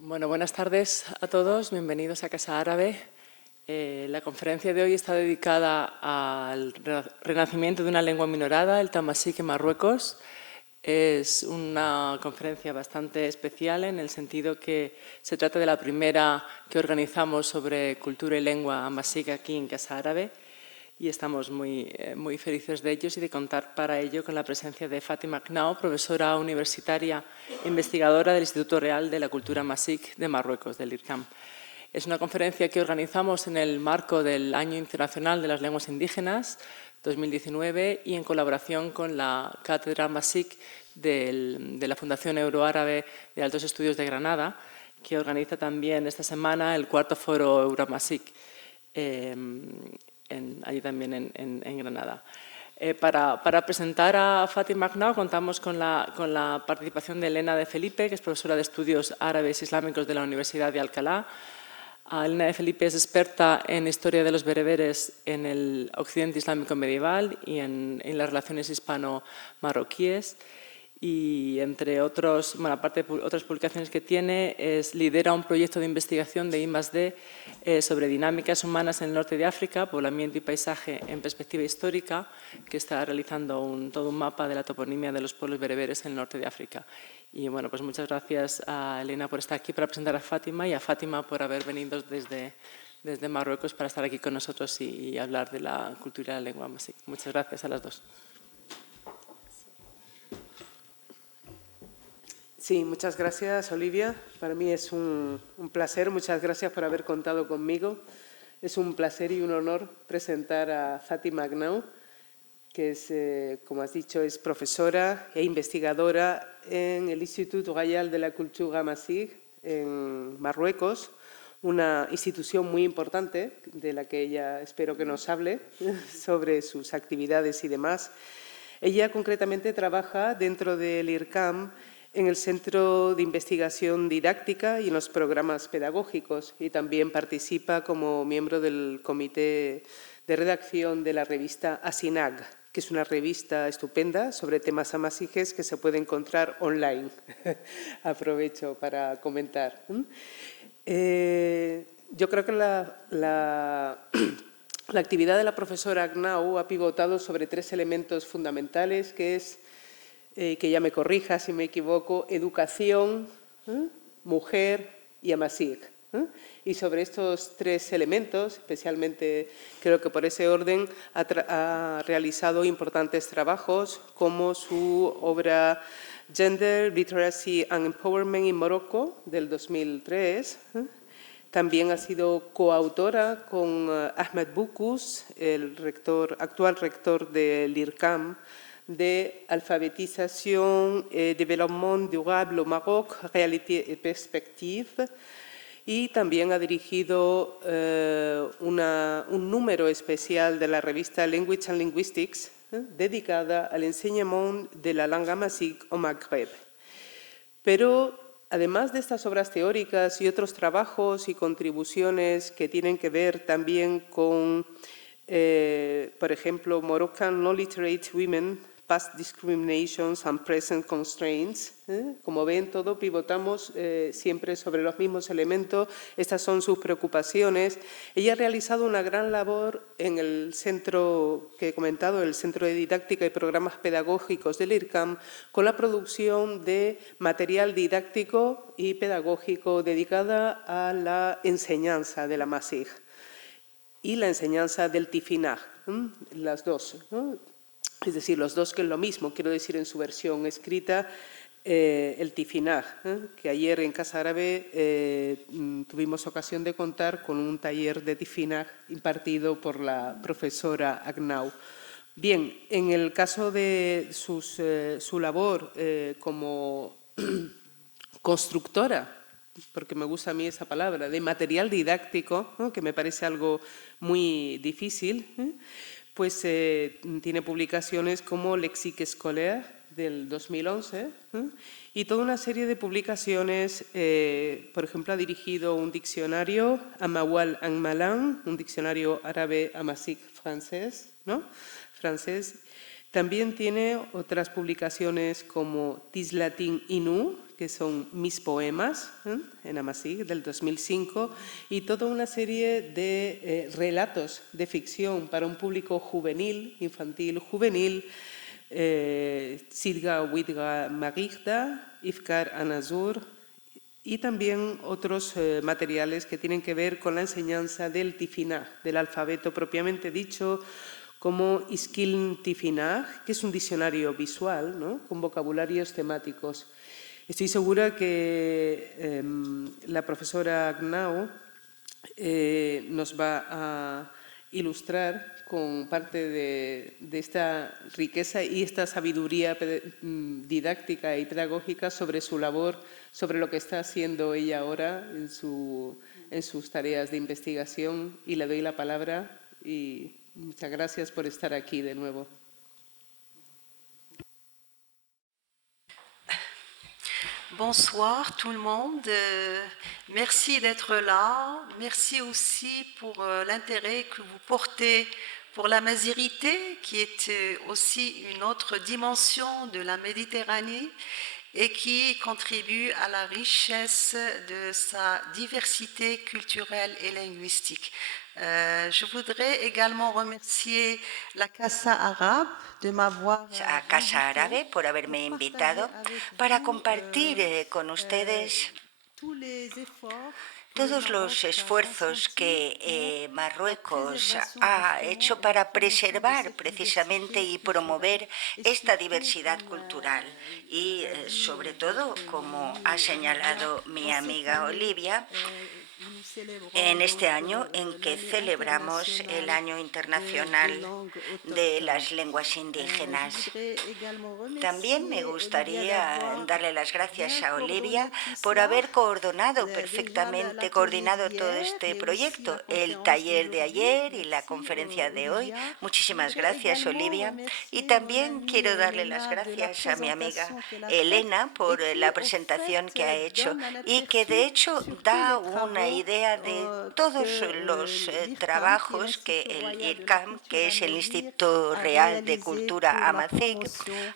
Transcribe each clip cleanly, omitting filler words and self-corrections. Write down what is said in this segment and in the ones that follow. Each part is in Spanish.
Bueno, buenas tardes a todos, bienvenidos a Casa Árabe. La conferencia de hoy está dedicada al renacimiento de una lengua minorada, el tamasik en Marruecos. Es una conferencia bastante especial en el sentido que se trata de la primera que organizamos sobre cultura y lengua amasik aquí en Casa Árabe. Y estamos muy felices de ellos y de contar para ello con la presencia de Fátima Knao, profesora universitaria e investigadora del Instituto Real de la Cultura Amasik de Marruecos, del IRCAM. Es una conferencia que organizamos en el marco del Año Internacional de las Lenguas Indígenas 2019 y en colaboración con la Cátedra Amasik de la Fundación Euroárabe de Altos Estudios de Granada, que organiza también esta semana el cuarto foro Euroamasik. Allí también en Granada. Para presentar a Fátima Knao contamos con la participación de Elena de Felipe, que es profesora de Estudios Árabes Islámicos de la Universidad de Alcalá. Elena de Felipe es experta en historia de los bereberes en el occidente islámico medieval y en las relaciones hispano-marroquíes. Y entre otros, bueno, aparte de otras publicaciones que tiene, lidera un proyecto de investigación de I+D sobre dinámicas humanas en el norte de África, poblamiento y paisaje en perspectiva histórica, que está realizando todo un mapa de la toponimia de los pueblos bereberes en el norte de África. Y bueno, pues muchas gracias a Elena por estar aquí para presentar a Fátima y a Fátima por haber venido desde Marruecos para estar aquí con nosotros y hablar de la cultura y la lengua amasik. Muchas gracias a las dos. Sí, muchas gracias, Olivia. Para mí es un placer. Muchas gracias por haber contado conmigo. Es un placer y un honor presentar a Fátima Knao, que es, como has dicho, es profesora e investigadora en el Instituto Real de la Cultura Amasik en Marruecos, una institución muy importante de la que ella espero que nos hable sobre sus actividades y demás. Ella concretamente trabaja dentro del IRCAM en el Centro de Investigación Didáctica y en los programas pedagógicos, y también participa como miembro del comité de redacción de la revista Asinag, que es una revista estupenda sobre temas amasijes que se puede encontrar online. Aprovecho para comentar. Yo creo que la actividad de la profesora Knao ha pivotado sobre tres elementos fundamentales, que es, que ya me corrija si me equivoco, educación, mujer y amasik. Y sobre estos tres elementos, especialmente creo que por ese orden, ha realizado importantes trabajos como su obra Gender, Literacy and Empowerment in Morocco del 2003. También ha sido coautora con Ahmed Boukous, el actual rector del IRCAM, de Alfabetización y Développement Durable au Maroc, Réalité et Perspective, y también ha dirigido un número especial de la revista Language and Linguistics, dedicada al enseñamiento de la lengua amasik au Magreb. Pero además de estas obras teóricas y otros trabajos y contribuciones que tienen que ver también con, por ejemplo, Moroccan Non-Literate Women, Past Discriminations and Present Constraints. Como ven, todo pivotamos siempre sobre los mismos elementos. Estas son sus preocupaciones. Ella ha realizado una gran labor en el centro que he comentado, el Centro de Didáctica y Programas Pedagógicos del IRCAM, con la producción de material didáctico y pedagógico dedicada a la enseñanza de la amasik y la enseñanza del tifinagh, las dos, ¿no? Es decir, los dos que es lo mismo, quiero decir en su versión escrita, el tifinagh, que ayer en Casa Árabe tuvimos ocasión de contar con un taller de tifinagh impartido por la profesora Knao. Bien, en el caso de su labor como constructora, porque me gusta a mí esa palabra, de material didáctico, ¿no?, que me parece algo muy difícil, pues tiene publicaciones como Lexique Scolaire del 2011 y toda una serie de publicaciones. Por ejemplo, ha dirigido un diccionario Amawal en Malan, un diccionario árabe amasik francés, ¿no? También tiene otras publicaciones como Tislatin Inu, que son Mis poemas, en Amazigh, del 2005, y toda una serie de relatos de ficción para un público juvenil, infantil juvenil, Sidga Widga Magigda, Ifkar Anazur, y también otros materiales que tienen que ver con la enseñanza del tifinagh, del alfabeto propiamente dicho, como Iskiln Tifinagh, que es un diccionario visual, ¿no?, con vocabularios temáticos. Estoy segura que la profesora Agnau nos va a ilustrar con parte de esta riqueza y esta sabiduría didáctica y pedagógica sobre su labor, sobre lo que está haciendo ella ahora en sus tareas de investigación. Y le doy la palabra y muchas gracias por estar aquí de nuevo. Bonsoir tout le monde, merci d'être là, merci aussi pour l'intérêt que vous portez pour la mazirité, qui est aussi une autre dimension de la Méditerranée et qui contribue à la richesse de sa diversité culturelle et linguistique. Je voudrais également remercier la Casa Arabe de m'avoir a Casa Árabe por haberme invitado para compartir con ustedes todos los esfuerzos que Marruecos ha hecho para preservar precisamente y promover esta diversidad cultural. Y sobre todo, como ha señalado mi amiga Olivia, en este año en que celebramos el Año Internacional de las Lenguas Indígenas. También me gustaría darle las gracias a Olivia por haber coordinado todo este proyecto, el taller de ayer y la conferencia de hoy. Muchísimas gracias, Olivia. Y también quiero darle las gracias a mi amiga Elena por la presentación que ha hecho y que de hecho da una idea de todos los trabajos que el IRCAM, que es el Instituto Real de Cultura Amazigh,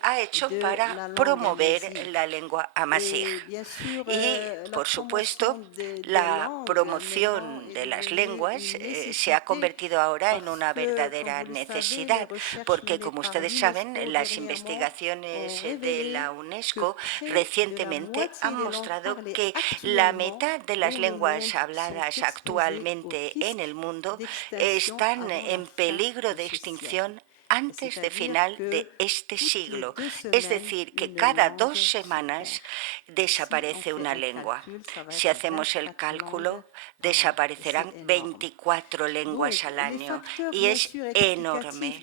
ha hecho para promover la lengua amazigh. Y, por supuesto, la promoción de las lenguas se ha convertido ahora en una verdadera necesidad, porque, como ustedes saben, las investigaciones de la UNESCO recientemente han mostrado que la mitad de las lenguas habladas actualmente en el mundo están en peligro de extinción antes de final de este siglo. Es decir, que cada 2 semanas desaparece una lengua. Si hacemos el cálculo, desaparecerán 24 lenguas al año y es enorme.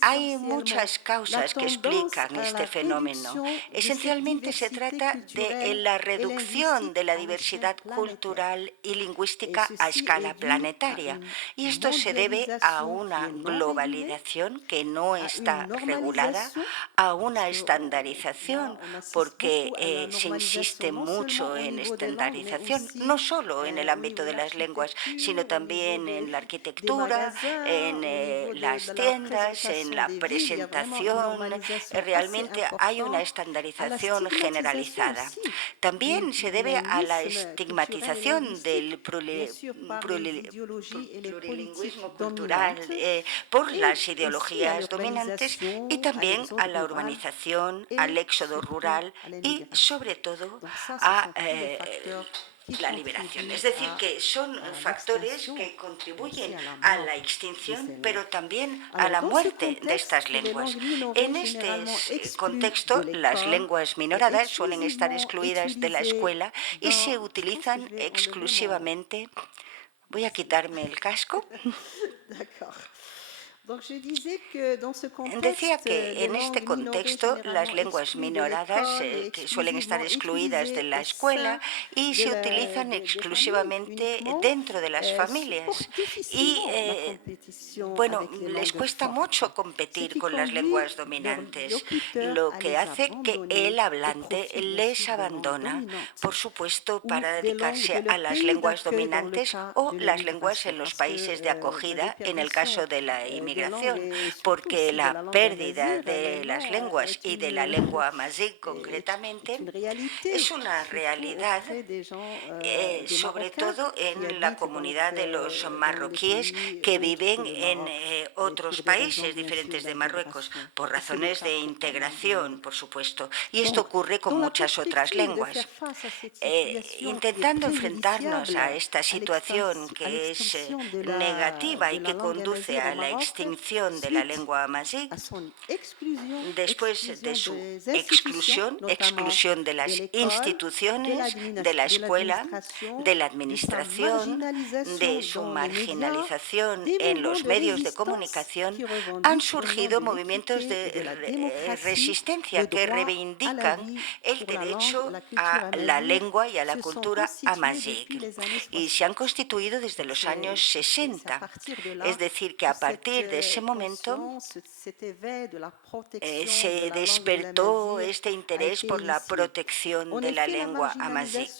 Hay muchas causas que explican este fenómeno. Esencialmente se trata de la reducción de la diversidad cultural y lingüística a escala planetaria. Y esto se debe a una globalización que no está regulada, a una estandarización, porque se insiste mucho en estandarización, no solo en el ámbito de las lenguas, sino también en la arquitectura, en las tiendas, en la presentación. Realmente hay una estandarización generalizada. También se debe a la estigmatización del plurilingüismo cultural por las ideologías dominantes y también a la urbanización, al éxodo rural y, sobre todo, a la liberación. Es decir, que son factores que contribuyen a la extinción, pero también a la muerte de estas lenguas. En este contexto, las lenguas minoradas suelen estar excluidas de la escuela y se utilizan exclusivamente. Voy a quitarme el casco. Decía que en este contexto las lenguas minoradas que suelen estar excluidas de la escuela y se utilizan exclusivamente dentro de las familias y bueno, les cuesta mucho competir con las lenguas dominantes, lo que hace que el hablante les abandona, por supuesto, para dedicarse a las lenguas dominantes o las lenguas en los países de acogida, en el caso de la inmigración migración, porque la pérdida de las lenguas y de la lengua amazigh concretamente es una realidad, sobre todo en la comunidad de los marroquíes que viven en otros países diferentes de Marruecos, por razones de integración, por supuesto. Y esto ocurre con muchas otras lenguas. Intentando enfrentarnos a esta situación que es negativa y que conduce a la extinción de la lengua amazigh, después de su exclusión de las instituciones, de la escuela, de la administración, de su marginalización en los medios de comunicación, han surgido movimientos de resistencia que reivindican el derecho a la lengua y a la cultura amazigh, y se han constituido desde los años 60. Es decir, que a partir de ese momento se despertó este interés por la protección de la lengua amazigh.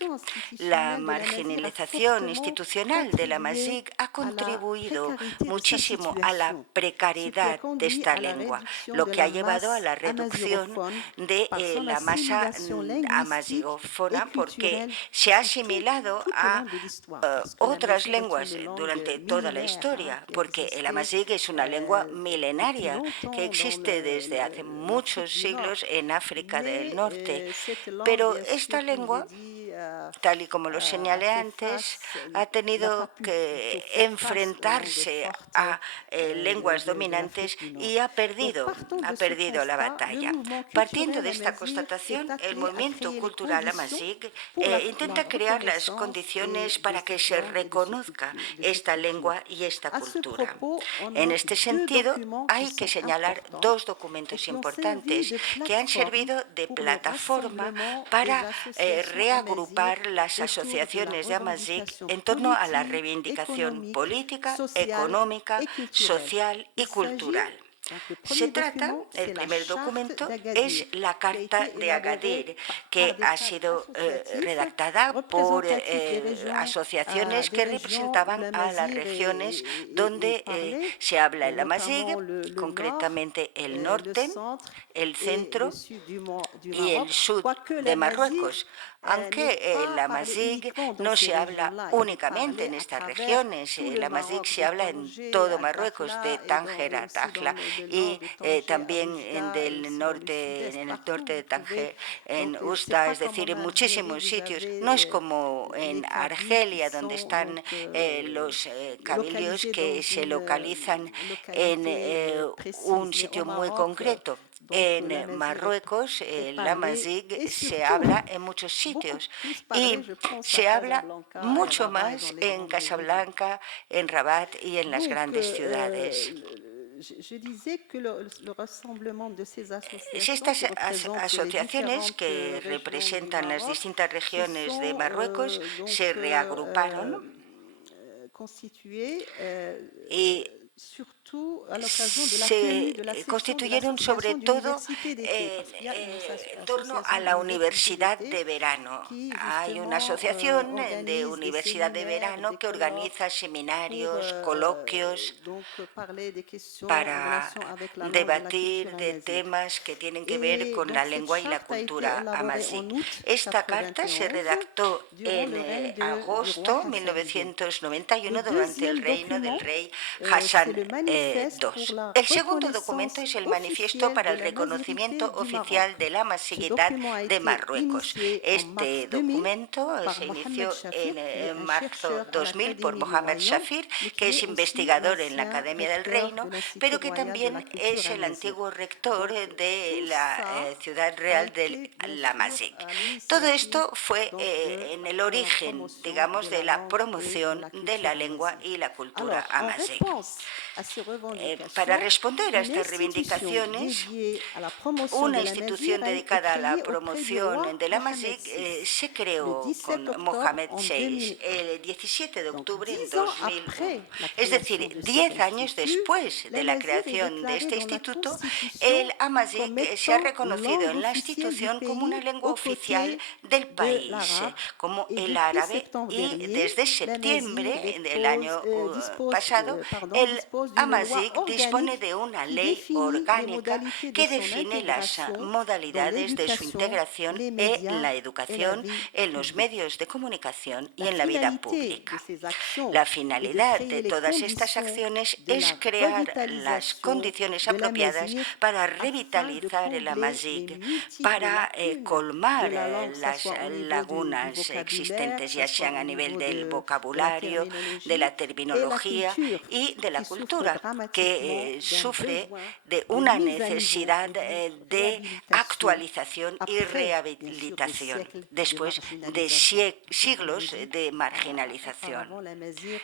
La marginalización institucional del amazigh ha contribuido muchísimo a la precariedad de esta lengua, lo que ha llevado a la reducción de la masa amazigófona, porque se ha asimilado a otras lenguas durante toda la historia, porque el amazigh es una lengua milenaria que existe desde hace muchos siglos en África del Norte. Pero esta lengua, tal y como lo señalé antes, ha tenido que enfrentarse a lenguas dominantes y ha perdido la batalla. Partiendo de esta constatación, el movimiento cultural amazigh intenta crear las condiciones para que se reconozca esta lengua y esta cultura. En este sentido, hay que señalar dos documentos importantes que han servido de plataforma para reagrupar las asociaciones de amazigh en torno a la reivindicación política, económica, social y cultural. Se trata, el primer documento es la Carta de Agadir, que ha sido redactada por asociaciones que representaban a las regiones donde se habla el amazigh, concretamente el norte, el centro y el sur de Marruecos. Aunque el amazigh no se habla únicamente en estas regiones, el amazigh se habla en todo Marruecos, de Tánger a Dakhla, y también en el norte de Tánger, en Usta, es decir, en muchísimos sitios. No es como en Argelia, donde están los kabylios que se localizan en un sitio muy concreto. En Marruecos el amazigh se habla en muchos sitios y se habla mucho más en Casablanca, en Rabat y en las grandes ciudades. Estas asociaciones que representan las distintas regiones de Marruecos se reagruparon y se constituyeron sobre todo en torno a la universidad de verano. Hay una asociación de universidad de verano que organiza seminarios, coloquios para debatir de temas que tienen que ver con la lengua y la cultura amazigh. Esta carta se redactó en agosto de 1991 durante el reino del rey Hassan II. El segundo documento es el Manifiesto para el Reconocimiento Oficial de la Amazighidad de Marruecos. Este documento se inició en marzo de 2000 por Mohamed Shafir, que es investigador en la Academia del Reino, pero que también es el antiguo rector de la ciudad real del amazigh. Todo esto fue en el origen, digamos, de la promoción de la lengua y la cultura amazigh. Para responder a estas reivindicaciones, una institución dedicada a la promoción del amazigh se creó con Mohamed VI el 17 de octubre de 2001. Es decir, 10 años después de la creación de este instituto, el amazigh se ha reconocido en la institución como una lengua oficial del país, como el árabe, y desde septiembre del año pasado el Amazigh dispone de una ley orgánica que define las modalidades de su integración en la educación, en los medios de comunicación y en la vida pública. La finalidad de todas estas acciones es crear las condiciones apropiadas para revitalizar el Amazigh, para colmar las lagunas existentes, ya sean a nivel del vocabulario, de la terminología y de la cultura, que sufre de una necesidad de actualización y rehabilitación después de siglos de marginalización.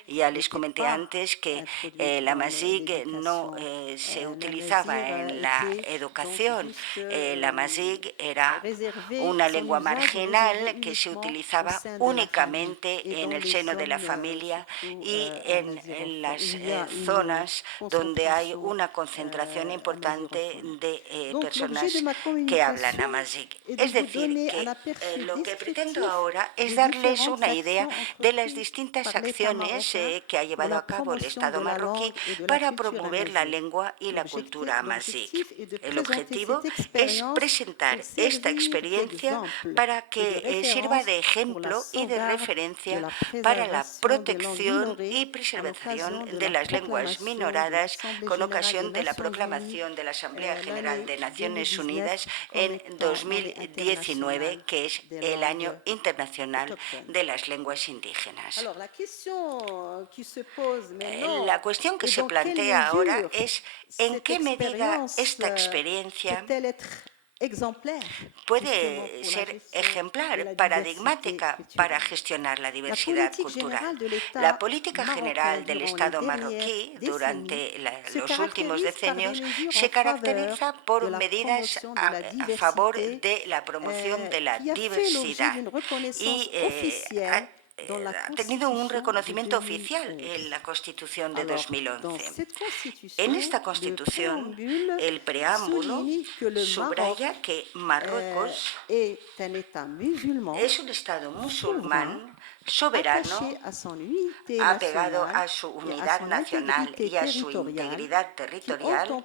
Ya les comenté antes que el Amazigh no se utilizaba en la educación. El Amazigh era una lengua marginal que se utilizaba únicamente en el seno de la familia y en las zonas donde hay una concentración importante de personas que hablan Amazigh. Es decir, que lo que pretendo ahora es darles una idea de las distintas acciones que ha llevado a cabo el Estado marroquí para promover la lengua y la cultura Amazigh. El objetivo es presentar esta experiencia para que sirva de ejemplo y de referencia para la protección y preservación de las lenguas minoradas con ocasión de la proclamación de la Asamblea General de Naciones Unidas en 2019, que es el Año Internacional de las Lenguas Indígenas. La cuestión que se plantea ahora es en qué medida esta experiencia puede ser ejemplar, paradigmática para gestionar la diversidad cultural. La política general del Estado marroquí durante los últimos decenios se caracteriza por medidas a favor de la promoción de la diversidad y ha tenido un reconocimiento oficial en la Constitución de 2011. En esta Constitución, el preámbulo subraya que Marruecos es un Estado musulmán soberano, apegado a su unidad nacional y a su integridad territorial,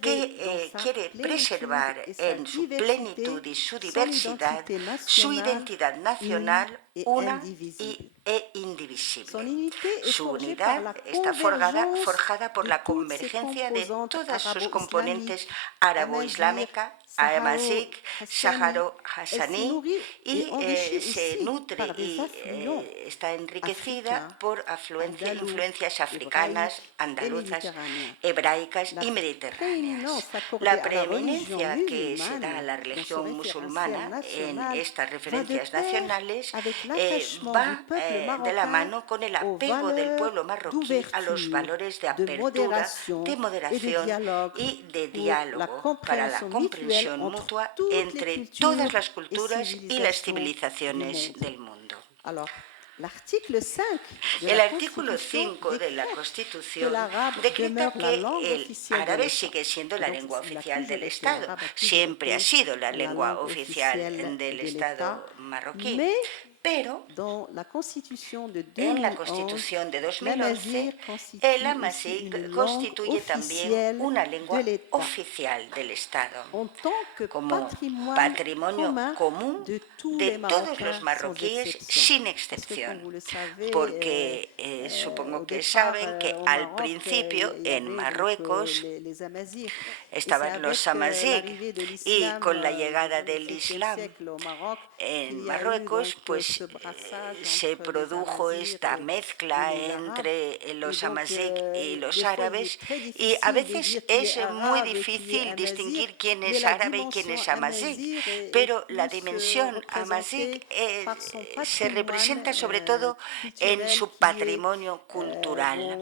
que quiere preservar en su plenitud y su diversidad su identidad nacional una e indivisible. Su unidad está forjada por la convergencia de todas sus componentes árabo-islámica, amazigh, sáharo-hasaní, y se nutre y está enriquecida por influencias africanas, andaluzas, hebraicas y mediterráneas. La preeminencia que se da a la religión musulmana en estas referencias nacionales va de la mano con el apego del pueblo marroquí a los valores de apertura, de moderación y de diálogo para la comprensión mutua entre todas las culturas y las civilizaciones del mundo. El artículo 5 de la Constitución decreta que el árabe sigue siendo la lengua oficial del Estado. Siempre ha sido la lengua oficial del Estado marroquí. Pero en la Constitución de 2011, el amazigh constituye también una lengua oficial del Estado, como patrimonio común de todos los marroquíes sin excepción, porque supongo que saben que al principio en Marruecos estaban los amazigh y con la llegada del Islam en Marruecos, pues se produjo esta mezcla entre los amazigh y los árabes, y a veces es muy difícil distinguir quién es árabe y quién es amazigh, pero la dimensión amazigh se representa sobre todo en su patrimonio cultural,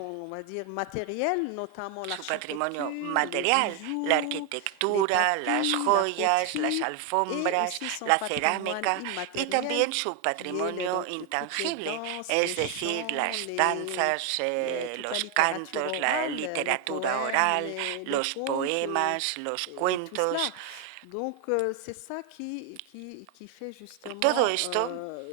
su patrimonio material, la arquitectura, las joyas, las alfombras, la cerámica, y también su patrimonio intangible, es decir, las danzas, los cantos, la literatura oral, los poemas, los cuentos. Todo esto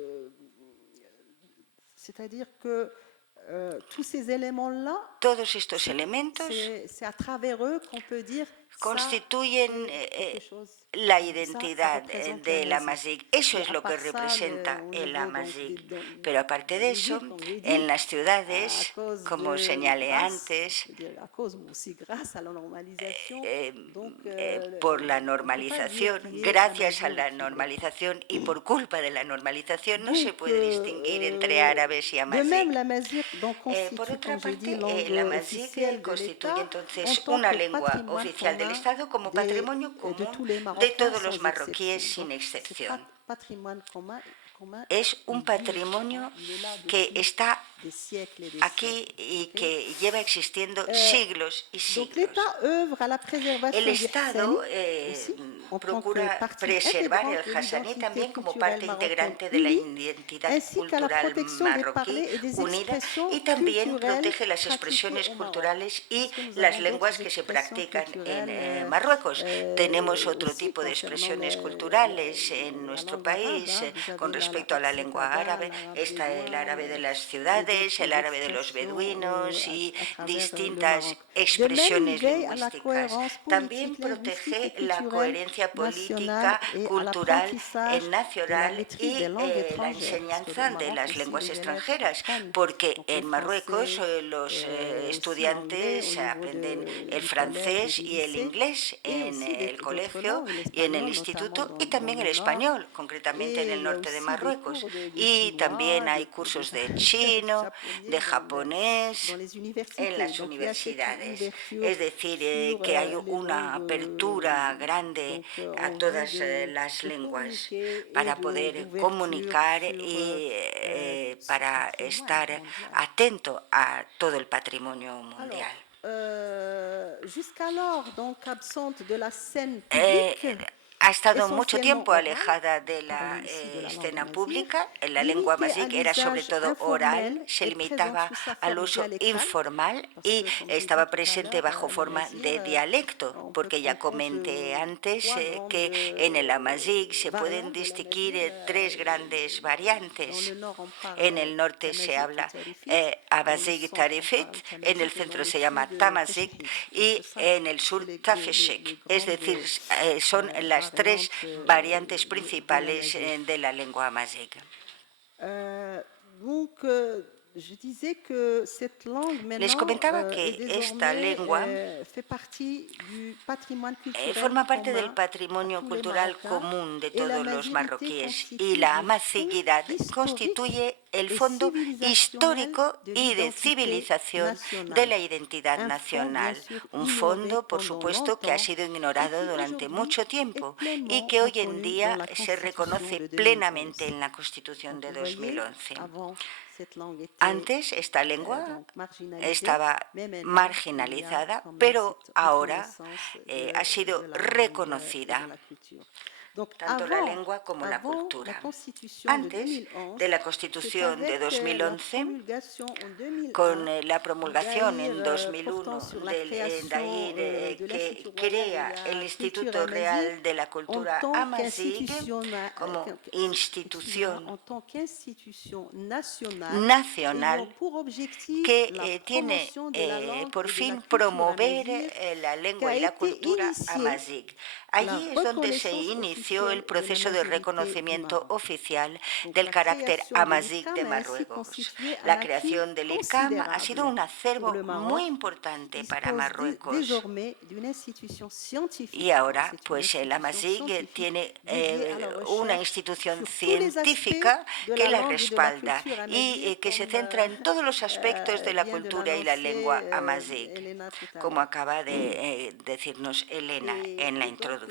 tous ces éléments-là, Todos estos elementos c'est à travers eux qu'on peut dire constituyen la identidad de la Amazigh. Eso es lo que representa el Amazigh. Pero aparte de eso, en las ciudades, como señalé antes, por la normalización, gracias a la normalización y por culpa de la normalización, no se puede distinguir entre árabes y Amazigh. Por otra parte, el Amazigh constituye entonces una lengua oficial del Estado como patrimonio común de todos los marroquíes sin excepción. Es un patrimonio que está aquí y que lleva existiendo siglos y siglos. El Estado procura preservar el hasaní también como parte integrante de la identidad cultural marroquí unida y también protege las expresiones culturales y las lenguas que se practican en Marruecos. Tenemos otro tipo de expresiones culturales en nuestro país con respecto a la lengua árabe. Está el árabe de las ciudades, el árabe de los beduinos y distintas expresiones lingüísticas. También protege la coherencia política, cultural, nacional y la enseñanza de las lenguas extranjeras, porque en Marruecos los estudiantes aprenden el francés y el inglés en el colegio y en el instituto, y también el español, concretamente en el norte de Marruecos. Y también hay cursos de chino, de japonés en las universidades. Es decir, que hay una apertura grande a todas las lenguas para poder comunicar y para estar atento a todo el patrimonio mundial. Ha estado mucho tiempo alejada de la escena pública. La lengua amazigh era sobre todo oral, se limitaba al uso informal y estaba presente bajo forma de dialecto, porque ya comenté antes que en el amazigh se pueden distinguir tres grandes variantes. En el norte se habla amazigh tarifit, en el centro se llama tamazigh y en el sur tafeshek. Es decir, son las tres variantes principales de la lengua amazigh. Les comentaba que esta lengua forma parte del patrimonio cultural común de todos los marroquíes y la amazighidad constituye el fondo histórico y de civilización de la identidad nacional. Un fondo, por supuesto, que ha sido ignorado durante mucho tiempo y que hoy en día se reconoce plenamente en la Constitución de 2011. Antes esta lengua estaba marginalizada, pero ahora ha sido reconocida, tanto la lengua como la cultura. Antes de la Constitución de 2011, con la promulgación en 2001 del Dair que crea el Instituto Real de la Cultura Amazigh como institución nacional que tiene por fin promover la lengua y la cultura amazigh. Allí es donde se inició el proceso de reconocimiento oficial del carácter amazigh de Marruecos. La creación del IRCAM ha sido un acervo muy importante para Marruecos. Y ahora, pues el amazigh tiene una institución científica que la respalda y que se centra en todos los aspectos de la cultura y la lengua amazigh, como acaba de decirnos Elena en la introducción.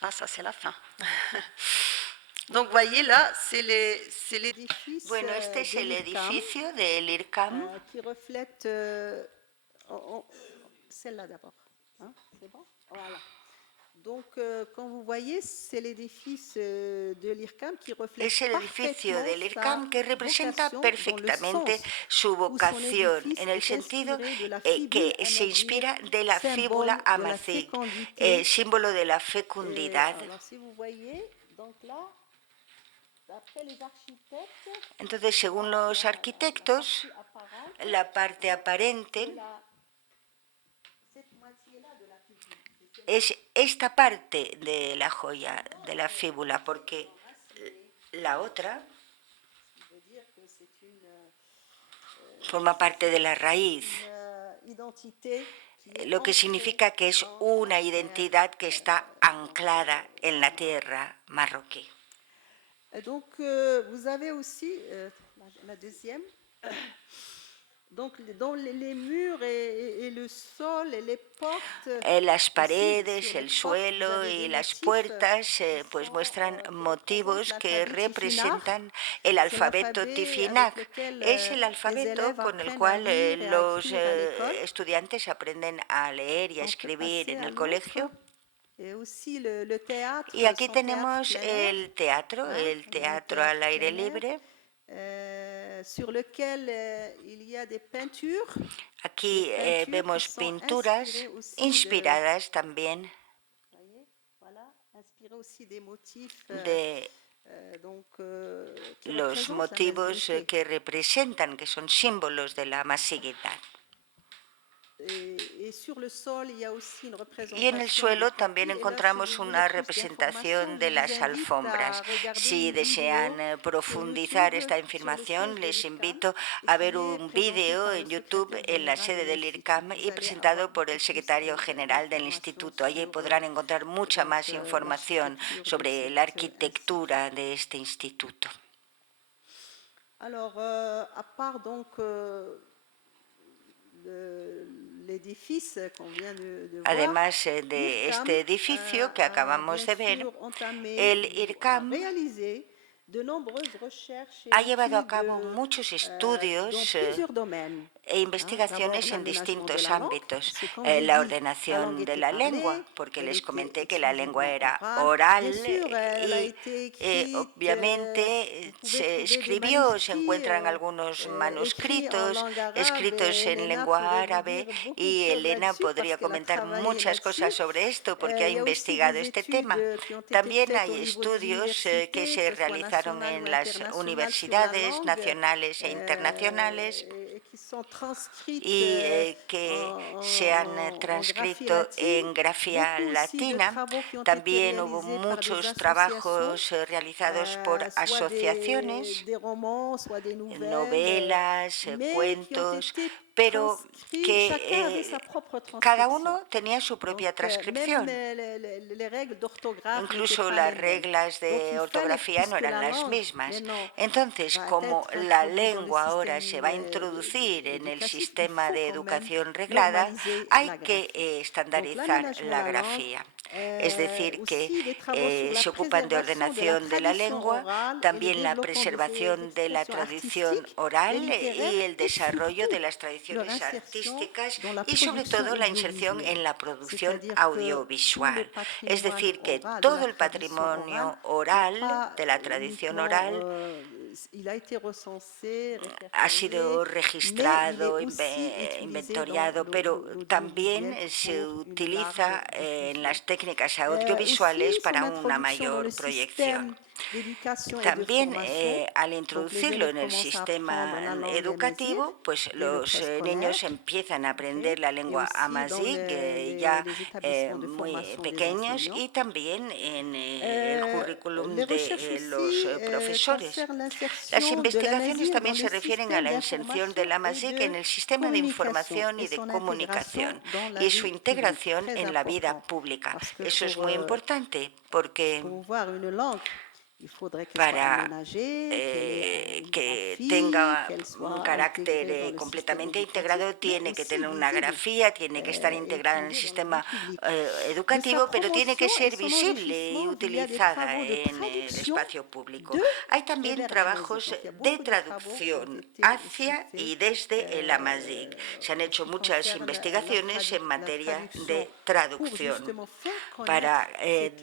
Ah, ça c'est la fin. Donc, voyez là, c'est l'édifice. Bueno, este es el edificio del IRCAM. Qui reflète celle-là d'abord. C'est bon? Voilà. Donc, comme vous voyez, c'est l'édifice de l'IRCAM qui reflète Es el edificio parfaitement del sa IRCAM que representa vocation dans le perfectamente sens su où son vocación, édifice en el est sentido inspiré de la que fibule se amazigh, inspira de la fíbula symbole de la amazigh, fécondité. símbolo de la fecundidad. Alors, si vous voyez, donc là, d'après les architectes, Entonces, según los arquitectos, partie apparente la parte aparente de cette moitié-là de la fibule. es esta parte de la joya, de la fíbula, porque la otra veut dire que c'est forma parte de la raíz, une identité qui est lo que significa que es una identidad que está anclada en la tierra marroquí. Donc, vous avez aussi la deuxième. Donc, dans les murs et le sol et les portes. Las paredes, el suelo y las puertas pues muestran motivos que representan el alfabeto tifinagh. Es el alfabeto con el cual los estudiantes aprenden a leer y a escribir en el colegio. Y aquí tenemos el teatro al aire libre. Sur lequel il y a des peintures. Aquí vemos pinturas inspiradas también de los motivos que representan, que son símbolos de la amaziguidad. Y en el suelo también encontramos una representación de las alfombras. Si desean profundizar esta información, les invito a ver un vídeo en YouTube en la sede del IRCAM y presentado por el secretario general del instituto. Allí podrán encontrar mucha más información sobre la arquitectura de este instituto. Además de este edificio que acabamos de ver, el IRCAM ha llevado a cabo muchos estudios e investigaciones en distintos ámbitos. La ordenación de la lengua, porque les comenté que la lengua era oral y obviamente se escribió, se encuentran algunos manuscritos escritos en lengua árabe y Elena podría comentar muchas cosas sobre esto porque ha investigado este tema. También hay estudios que se realizaron en las universidades nacionales e internacionales y que se han transcrito en grafía latina. También hubo muchos trabajos realizados por asociaciones, novelas, cuentos, pero que cada uno tenía su propia transcripción. Incluso las reglas de ortografía no eran las mismas. Entonces, como la lengua ahora se va a introducir en el sistema de educación reglada, hay que estandarizar la grafía. Es decir, que se ocupan de ordenación de la lengua, también la preservación de la tradición oral y el desarrollo de las tradiciones artísticas y sobre todo la inserción en la producción audiovisual. Es decir, que todo el patrimonio oral, de la tradición oral, ha sido registrado, inventoriado, pero también se utiliza en las técnicas audiovisuales para una mayor proyección. También al introducirlo en el sistema educativo, pues los niños empiezan a aprender la lengua amazigh ya muy pequeños y también en el currículum de los profesores. Las investigaciones también se refieren a la inserción del amazigh en el sistema de información y de comunicación y su integración en la vida pública. Eso es muy importante porque para que tenga un carácter completamente integrado, tiene que tener una grafía, tiene que estar integrada en el sistema educativo, pero tiene que ser visible y utilizada en el espacio público. Hay también trabajos de traducción hacia y desde el Amazigh. Se han hecho muchas investigaciones en materia de traducción para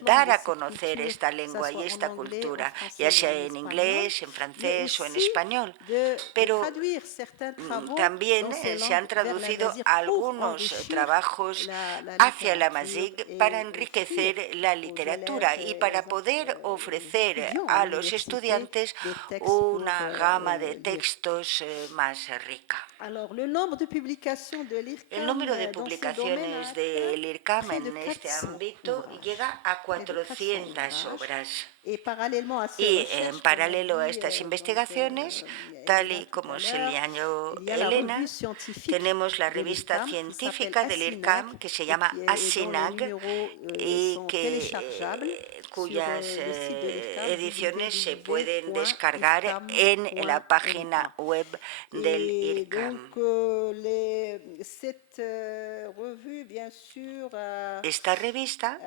dar a conocer esta lengua y esta cultura, ya sea en inglés, en francés o en español. Pero también se han traducido algunos trabajos hacia el Amazigh para enriquecer la literatura y para poder ofrecer a los estudiantes una gama de textos más rica. El número de publicaciones del IRCAM en este ámbito llega a 400 obras. Y en paralelo a estas investigaciones, tal y como se le añadió Elena, tenemos la revista científica del IRCAM que se llama ASINAG y cuyas ediciones se pueden descargar en la página web del IRCAM. Esta revista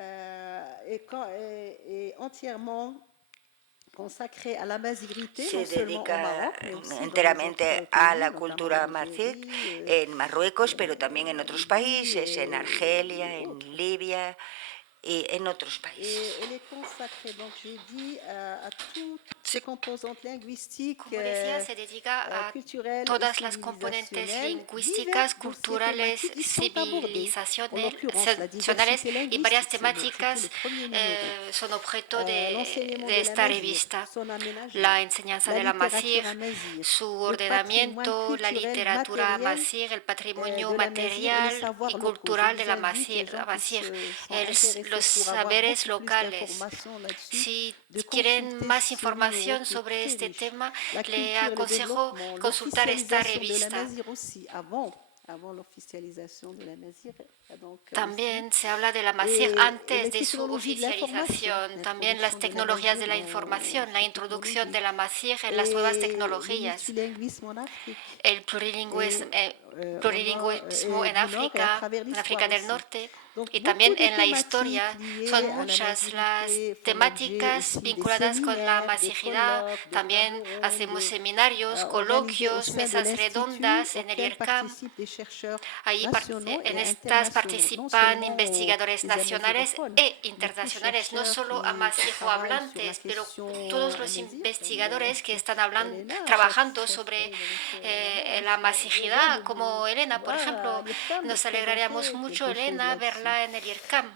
se dedica enteramente a la cultura amazigh en Marruecos, pero también en otros países, en Argelia, en Libia y en otros países. Como decía, se dedica a todas las componentes lingüísticas, culturales, civilizacionales y varias temáticas son objeto de esta revista. La enseñanza del Amazigh, su ordenamiento, la literatura Amazigh, el patrimonio material y cultural del Amazigh, los saberes locales. Si quieren más información sobre este tema, le aconsejo consultar esta revista. También se habla del Amazigh antes de su oficialización, también las tecnologías de la información, la introducción del Amazigh en las nuevas tecnologías, el plurilingüismo en África del Norte. Y también en la historia son muchas las temáticas vinculadas con la amazighidad. También hacemos seminarios, coloquios, mesas redondas en el IRCAM. Ahí en estas participan investigadores nacionales e internacionales, no solo amazigho-hablantes, pero todos los investigadores que están trabajando sobre la amazighidad, como Elena, por ejemplo. Nos alegraríamos mucho, Elena, verla en el IRCAM.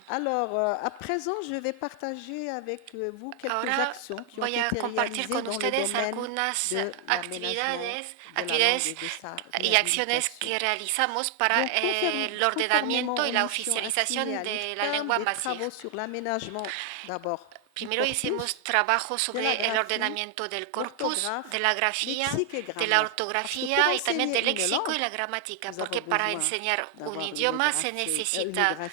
Ahora voy a compartir con ustedes algunas actividades y acciones que realizamos para el ordenamiento y la oficialización de la lengua amazigh. Primero hicimos trabajo sobre el ordenamiento del corpus, de la grafía, de la ortografía y también del léxico y la gramática, porque para enseñar un idioma se necesita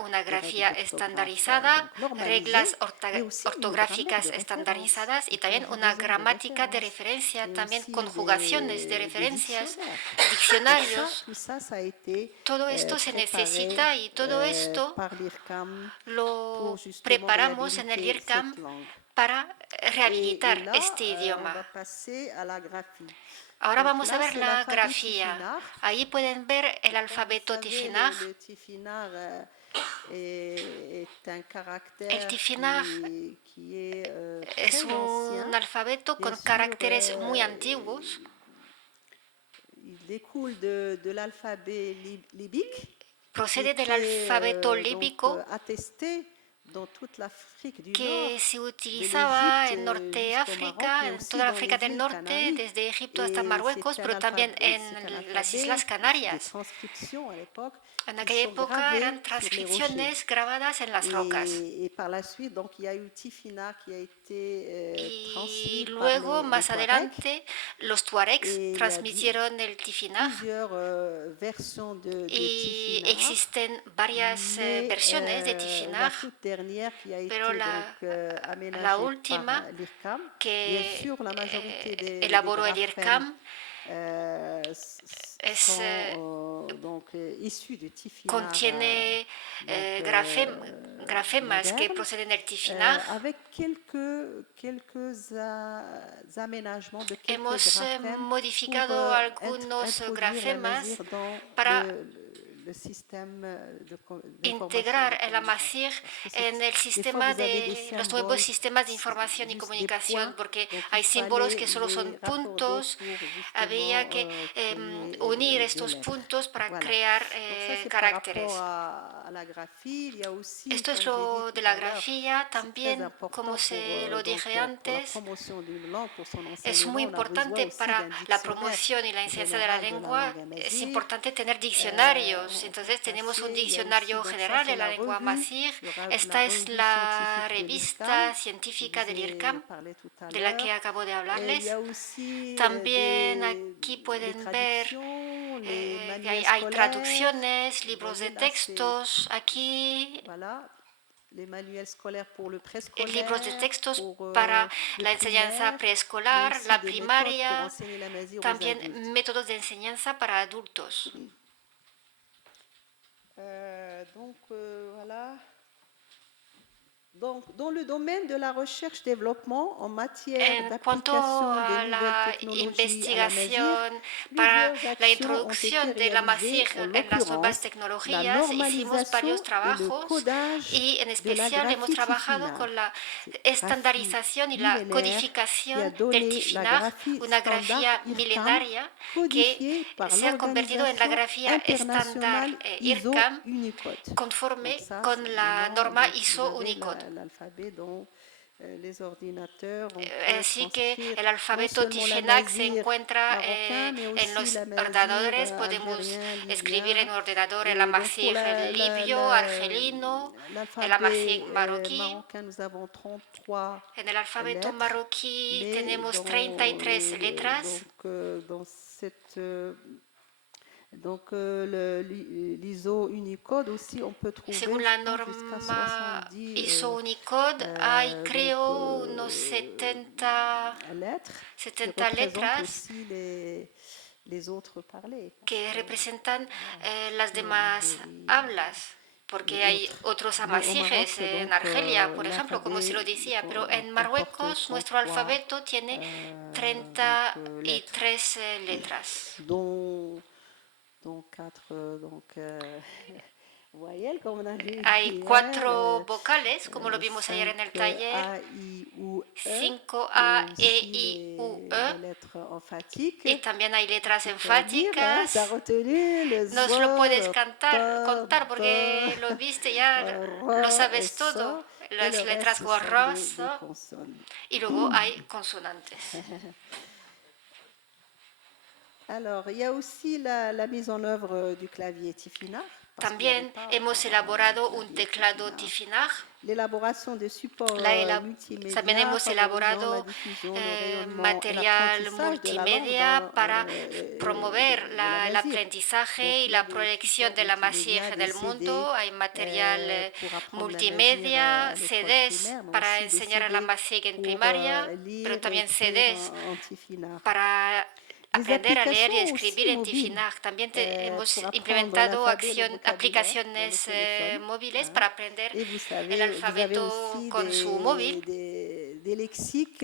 una grafía estandarizada, reglas ortográficas estandarizadas y también una gramática de referencia, también conjugaciones de referencias, diccionarios. Todo esto se necesita y todo esto lo preparamos en el IRCAM para rehabilitar este idioma. Ahora vamos a ver la grafía. Ahí pueden ver el alfabeto Tifinagh. El Tifinagh es un alfabeto con caracteres muy antiguos. Procede del alfabeto líbico que se utilizaba en Norte de África, en toda la África del Norte, desde Egipto hasta Marruecos, pero también en las Islas Canarias. En aquella época eran transcripciones grabadas en las rocas. Y luego, más adelante, los tuaregs transmitieron el Tifinagh y existen varias versiones de Tifinagh, pero la última que elaboró el IRCAM contiene grafemas que proceden del Tifinagh. Hemos modificado algunos grafemas para integrar el Amazigh en el sistema de los nuevos sistemas de información y comunicación, porque hay símbolos que solo son puntos. Había que unir estos puntos para crear caracteres. Esto es lo de la grafía. También, como se lo dije antes, es muy importante para la promoción y la enseñanza de la lengua. Es importante tener diccionarios. Entonces tenemos un diccionario general de la lengua Amazigh. Esta es la revista científica del IRCAM, de la que acabo de hablarles. También aquí pueden ver que hay traducciones, libros de textos. Aquí libros de textos para la enseñanza preescolar, la primaria, también métodos de enseñanza para adultos. En cuanto a la investigación para la introducción de la Amazigh en las nuevas tecnologías, hicimos varios trabajos y en especial hemos trabajado con la estandarización y la codificación del Tifinagh, una grafía milenaria que se ha convertido en la grafía estándar IRCAM conforme con la norma ISO Unicode. Así que el alfabeto Tifinagh se encuentra en los ordenadores. Podemos escribir en un ordenador el Amazigh libio, argelino, el Amazigh marroquí. En el alfabeto marroquí tenemos 33 letras. Según la norma ISO Unicode, hay creo unos 70 letras que representan las demás hablas, porque hay otros amazighes en Argelia, por ejemplo, como se lo decía, pero en Marruecos nuestro alfabeto tiene 33 letras. Hay 4 vocales, como lo vimos ayer en el taller, 5 A, E, I, U, E, y también hay letras enfáticas. No lo puedes contar porque lo viste ya, lo sabes todo. Las letras gorros, y luego hay consonantes. Alors, il y a aussi la mise en œuvre du clavier Tifinagh. También hemos elaborado un teclado Tifinagh. También hemos elaborado material multimedia para promover el aprendizaje y la proyección de la Amazigh en el mundo. Hay material multimedia, CDs para enseñar a la Amazigh en primaria, pero también CDs para aprender a leer y escribir en Tifinagh. También hemos implementado aplicaciones móviles para aprender el alfabeto con su móvil.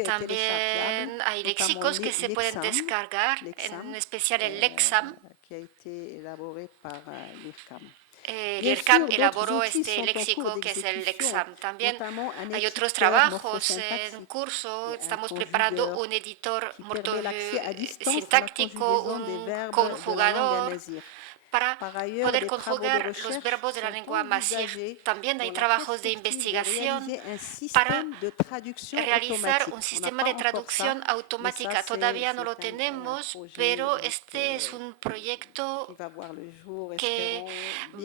También hay léxicos que se pueden descargar, en especial el Lexam. El IRCAM elaboró este léxico que es el Lexam. También hay otros trabajos en curso. Estamos preparando un editor sintáctico, un conjugador para poder conjugar los verbos de la lengua Amazigh. También hay trabajos de investigación para realizar un sistema de traducción automática. Todavía no lo tenemos, pero este es un proyecto que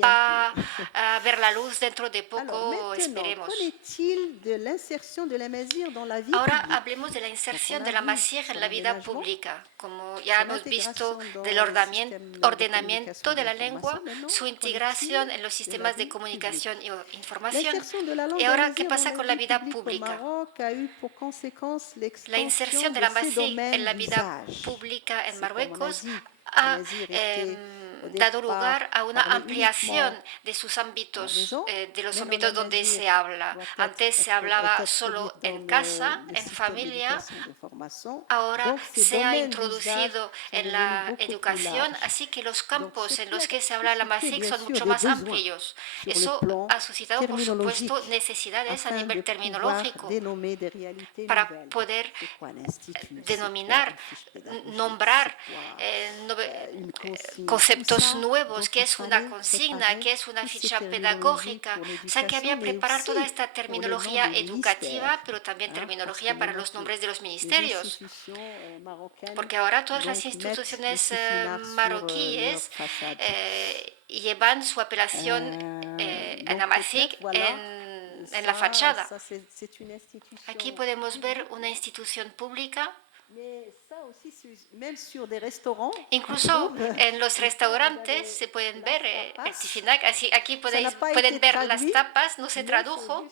va a ver la luz dentro de Alors, poco, maintenant, esperemos. qu'en est-il de l'insertion de la Mazir dans la vie Ahora publique? hablemos de la inserción Donc, de on a la vu Masir en sur la vida l'aménagement, pública. Como ya sur hemos visto l'intégration dans del les systèmes de ordenamiento de la lengua, communication et su d'information. integración en los Qu'en est-il de la sistemas de vie comunicación y información. L'insertion de la langue Y ahora, ¿qué amazigh pasa dans con la la vie vida publique au pública? Maroc a eu pour conséquence La l'extension inserción de de la ces Masir en domaines la vida d'usage. pública en C'est comme on a Marruecos dit, ha Amazigh était au dado départ lugar a una parlé ampliación uniquement de sus à la ámbitos, maison. de los Maintenant, ámbitos donde l'amazigh se habla. doit Antes se être hablaba solo introduite en dans casa, le en système familia. d'éducation et de formation. Ahora Donc, ces se ha domaines d'usage introducido sont en devenus la beaucoup plus educación, larges. así que los Donc, campos ce en qui los a que se habla la suscité, MASIC bien son sûr, mucho des más besoins amplios. sur le Eso plan ha suscitado, por supuesto, terminologique necesidades a afin nivel de pouvoir terminológico dénommer des réalités para nouvelles. poder C'est quoi l'institut? C'est quoi denominar, une fiche pédagogique? nombrar C'est quoi, une consigne? conceptos Tout ça, nuevos, donc qué il es una fallait consigna, préparer qué es una toutes ces ficha terminologies pedagógica. pour O sea, que había l'éducation, mais preparar toda aussi esta pour les noms terminología des educativa, ministères, pero también parce terminología que para maintenant los nombres de los les ministerios. institutions marocaines Porque ahora todas donc, las mettent instituciones le sifinar sur marroquíes leur façade. Llevan su apelación en Donc, Amazigh peut-être, voilà, en la fachada. ça, c'est une institution. Aquí podemos ver una institución pública. Mais ça aussi, même sur des restaurants. Incluso en los restaurantes se pueden ver el tifinac. Aquí pueden ver las tapas, no se tradujo.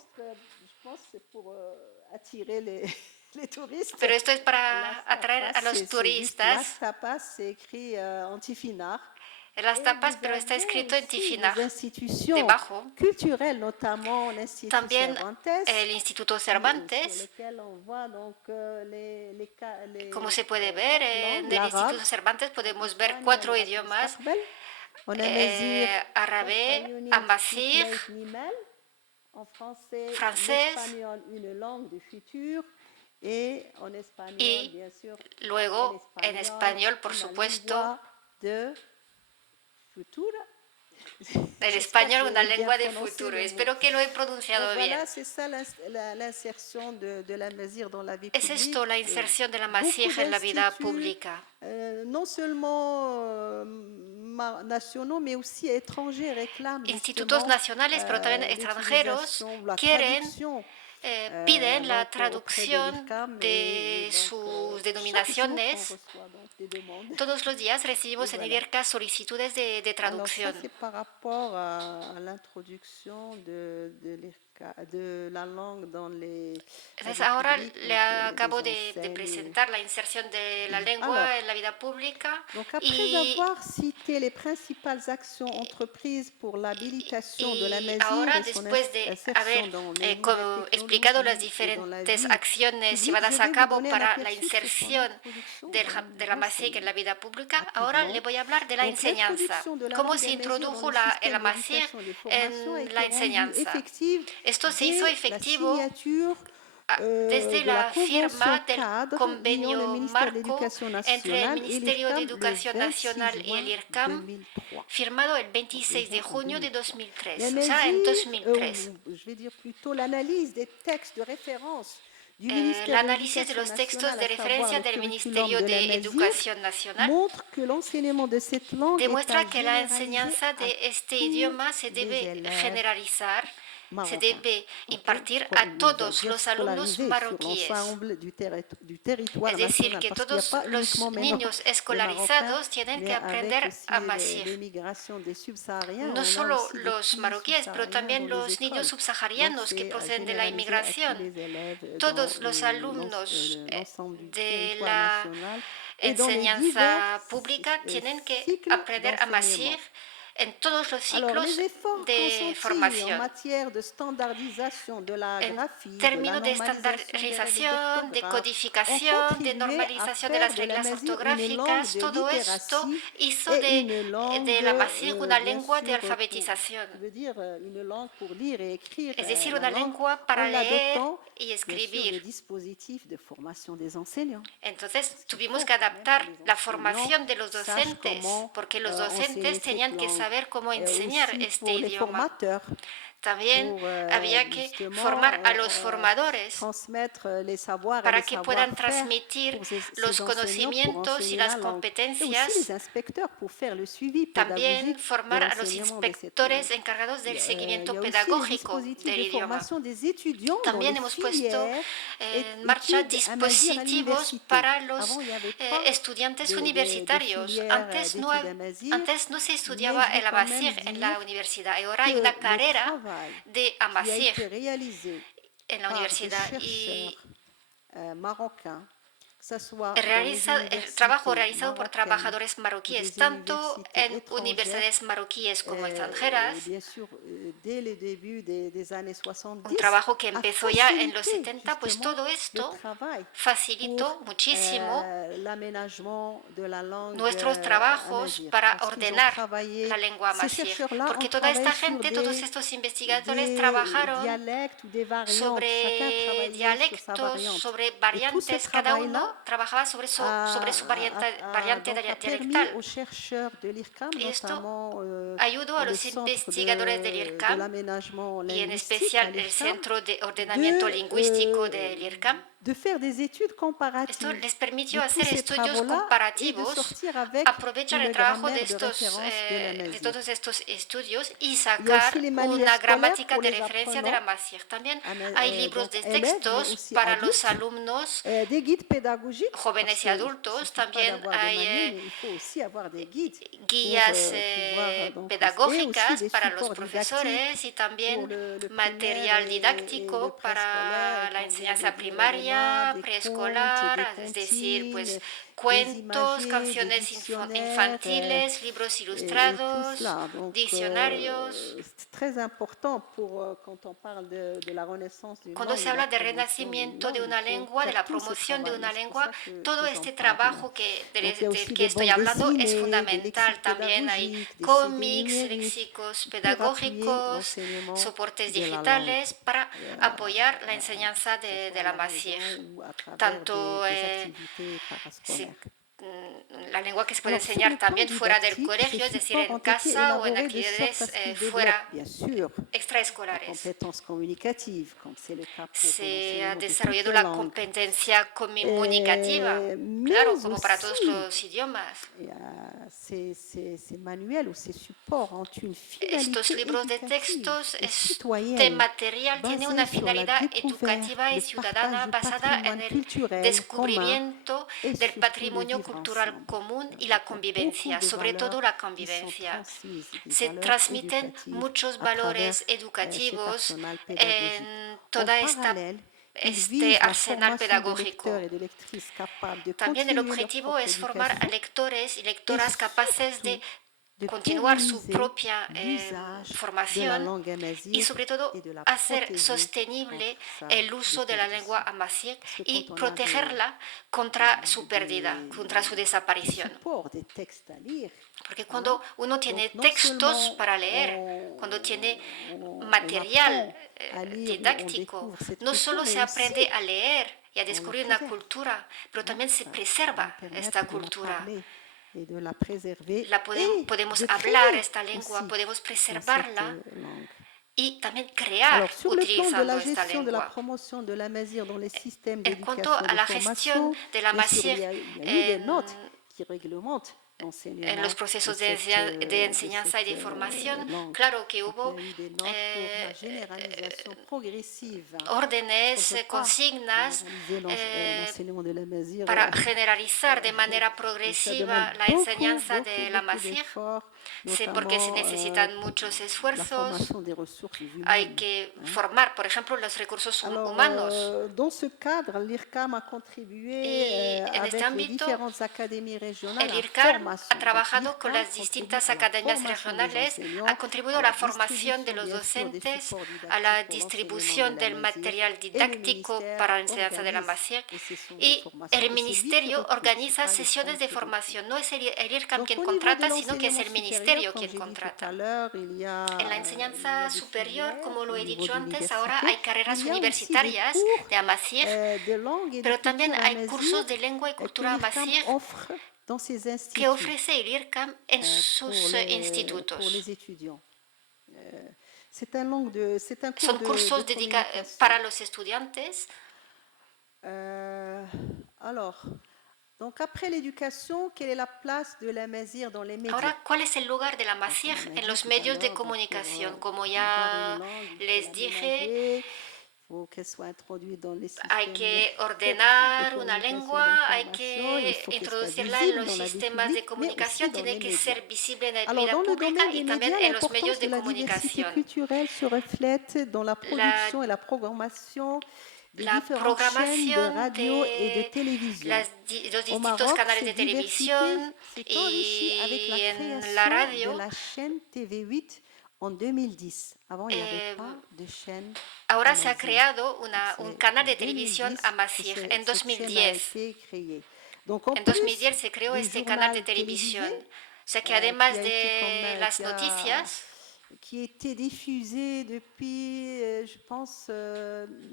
Pero esto es para atraer a los turistas. Las tapas, c'est écrit en tifinagh. Las tapas, pero está escrito en tifinagh. Debajo. Culturelles, notamment l'Institut También Cervantes. el Instituto Cervantes. Sur lequel on voit donc Como se puede ver, en el Instituto Cervantes podemos ver 4 idiomas. Árabe, amazigh, francés y luego en español, por supuesto. El español, una lengua de futuro. Espero que lo he pronunciado bien. Es esto la inserción de la Masir en la vida pública. No seulement nationaux, mais aussi étrangers réclament institutos nacionales, pero también extranjeros, piden la traducción de sus denominaciones. Todos los días recibimos en IDERCA solicitudes de traducción. Entonces ahora le acabo de presentar la inserción de la lengua en la vida pública y ahora después de haber explicado las diferentes acciones llevadas a cabo para la inserción de la Masig en la vida pública, ahora le voy a hablar de la enseñanza, cómo se introdujo la Masig en la enseñanza. Esto se hizo efectivo desde la firma del convenio marco entre el Ministerio de Educación Nacional y el IRCAM, firmado el 26 de junio de 2003, o sea, en 2003. El análisis de los textos de referencia del Ministerio de Educación Nacional demuestra que la enseñanza de este idioma se debe generalizar, se debe impartir a todos los alumnos marroquíes. Es decir, que todos los niños escolarizados tienen que aprender amazigh. No solo los marroquíes, pero también los niños subsaharianos que proceden de la inmigración. Todos los alumnos de la enseñanza pública tienen que aprender amazigh en todos los ciclos de formación. En términos de estandarización, de codificación, de normalización de las reglas ortográficas, todo esto hizo de la Masig una lengua de alfabetización. Es decir, una lengua para leer y escribir. Entonces tuvimos que adaptar la formación de los docentes, porque los docentes tenían que saber cómo enseñar este idioma. También había que formar a los formadores para que puedan transmitir los conocimientos y las competencias. También formar a los inspectores encargados del seguimiento pedagógico del idioma. También hemos puesto en marcha dispositivos para los estudiantes universitarios. Antes no se estudiaba el Amazigh en la universidad, y ahora hay una carrera de Amazigh en la universidad. Y el trabajo realizado por trabajadores marroquíes, tanto en universidades marroquíes como extranjeras, un trabajo que empezó ya en los 70, pues todo esto facilitó muchísimo nuestros trabajos para ordenar la lengua amazigh, porque toda esta gente, todos estos investigadores trabajaron sobre dialectos, sobre variantes, cada uno trabajaba sobre su variante dialectal. Y esto ayudó a los investigadores del IRCAM y en especial el Centro de Ordenamiento Lingüístico del IRCAM. Esto les permitió hacer estudios comparativos, aprovechar el trabajo de todos estos estudios y sacar una gramática de referencia de la Amazigh. También hay libros de textos para los alumnos jóvenes y adultos. También hay guías pedagógicas para los profesores y también material didáctico para la enseñanza primaria, preescolar, es decir, pues cuentos, canciones infantiles, libros ilustrados, diccionarios. Cuando se habla de renacimiento de una lengua, de la promoción de una lengua, todo este trabajo del que estoy hablando es fundamental. También hay cómics, léxicos pedagógicos, soportes digitales para apoyar la enseñanza de la Amazigh. Tanto la lengua que se puede enseñar también fuera del colegio, es decir, en casa o en actividades fuera extraescolares. Se ha desarrollado la competencia comunicativa, claro, como para todos los idiomas. Estos libros de textos, este material tiene una finalidad educativa y ciudadana basada en el descubrimiento del patrimonio cultural común y la convivencia, sobre todo la convivencia. Se transmiten muchos valores educativos en toda este arsenal pedagógico. También el objetivo es formar a lectores y lectoras capaces de continuar su propia formación y sobre todo hacer sostenible el uso de la lengua amazigh y protegerla contra su pérdida, contra su desaparición. Porque cuando uno tiene textos para leer, cuando tiene material didáctico, no solo se aprende a leer y a descubrir una cultura, pero también se preserva esta cultura. Podemos hablar esta lengua, podemos preservarla y también crear utilizando esta lengua. En cuanto a la gestión de la Amazigh en los procesos de enseñanza y de formación, claro que hubo órdenes, consignas para generalizar de manera progresiva la enseñanza de la Amazigh. Sé porque se necesitan muchos esfuerzos, hay que formar, por ejemplo, los recursos humanos. Y en este ámbito, el IRCAM ha trabajado con las distintas academias regionales, ha contribuido a la formación de los docentes, a la distribución del material didáctico para la enseñanza de la Amazigh, y el Ministerio organiza sesiones de formación. No es el IRCAM quien contrata, sino que es el Ministerio quien contrata. En la enseñanza superior, como lo he dicho antes, ahora hay carreras universitarias de Amazigh, pero también hay cursos de lengua y cultura amazigh que ofrece el IRCAM en sus institutos. C'est un cours Son de cursos communication. para los estudiantes. Alors, donc après l'éducation, quelle est la place de la Mazir dans les médias? Ahora, ¿cuál es el lugar de la Mazir en los medios de comunicación? Como ya les dije, hay que ordenar una lengua, hay que introducirla en los sistemas de comunicación, tiene que ser visible en la vida pública y también en los medios de comunicación. Se reflète dans la production et la programmation de La différentes chaînes de programación radio et de de télévision. los Au distintos Maroc, canales de cette televisión diversité s'est enrichie avec la y en création la radio. de la chaîne TV8 en 2010. Avant, il n'y avait pas de chaîne. Ahora se ha Amazir. creado un C'est canal de en televisión 2010 Amazir, que en cette chaîne a 2010. été créée. Donc, en En plus 2010 se creó du este canal de journal televisión. télévisé, O sea que además qui a été de las qui a- noticias, qui était diffusé depuis, je pense,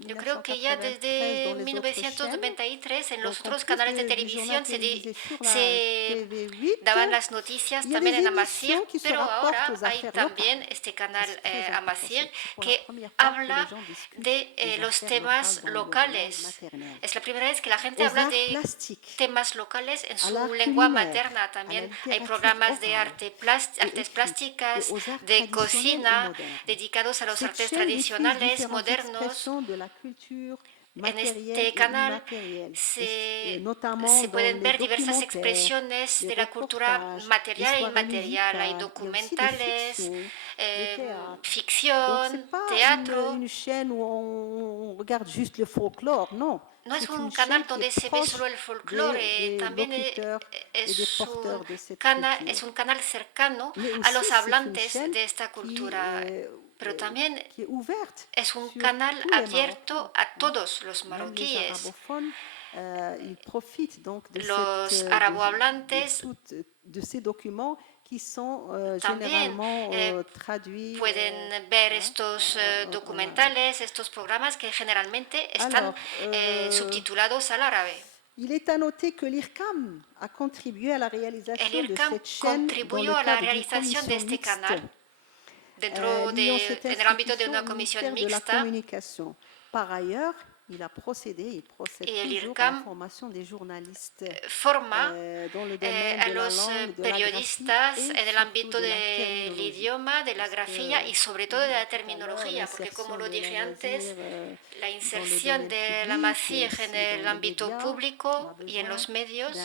yo creo que ya 1993 desde dans les autres chaînes. 1993 en los Donc, en otros plus canales de du televisión journal télévisé sur la se TV8, daban las noticias il y a también des en Amazir, émissions qui se pero rapportent ahora aux hay affaires también locales. este canal C'est très important. Amazir C'est pour la que première fois que habla les gens discutent de des los affaires temas locales dans le locales. langage maternel. Es la primera vez que la gente Aux habla arts de plastiques, temas locales en à su l'art lengua culinaire, materna. à la También hay littérature programas de orale artes écrite, plásticas, et aux arts de traditionnels et cocina, modernes. dedicados a los Cette artes chaîne diffuse tradicionales, différentes modernos. expressions de la culture En matérielle este et canal immatérielle, se notamment dans pueden les ver diversas documentaires, expresiones les de la cultura reportages, material les e soirées inmaterial. Hay musicales, il y a aussi des documentales, fictions, de théâtre. Donc, ficción, c'est pas teatro. une chaîne où on regarde juste le folklore, non. No es C'est un une canal chaîne qui donde est se ve proche solo el folclore, des también locuteurs et des porteurs de cette culture. es un canal cercano Mais a aussi, los c'est une hablantes chaîne de esta cultura, pero qui también est ouverte es un sur canal tous les abierto Marocains, a hein. todos los Même les marroquíes. arabophones, ils profitent donc de, Los arabohablantes de ces documents qui sont también généralement traduits. pueden ver estos documentales, estos programas que generalmente están subtitulados al árabe. Il est à noter que l'IRCAM a contribué à la réalisation El de IRCAM cette chaîne dans le contribuyó a la cadre d'une realización de commission este mixte canal en el ámbito de una comisión de la mixta. communication. Par ailleurs, il procède Y el toujours à la IRCAM formation des journalistes forma dans le domaine a de la los langue, de la periodistas graphie et en el surtout ámbito de la del terminologie. idioma, de la Parce que, grafía y sobre todo de la tout à l'heure, terminología, porque como lo l'insertion de dije la antes, Mazir, la dans le inserción domaine de la public Mazir et aussi en el dans les ámbito médias, público on a y en besoin los medios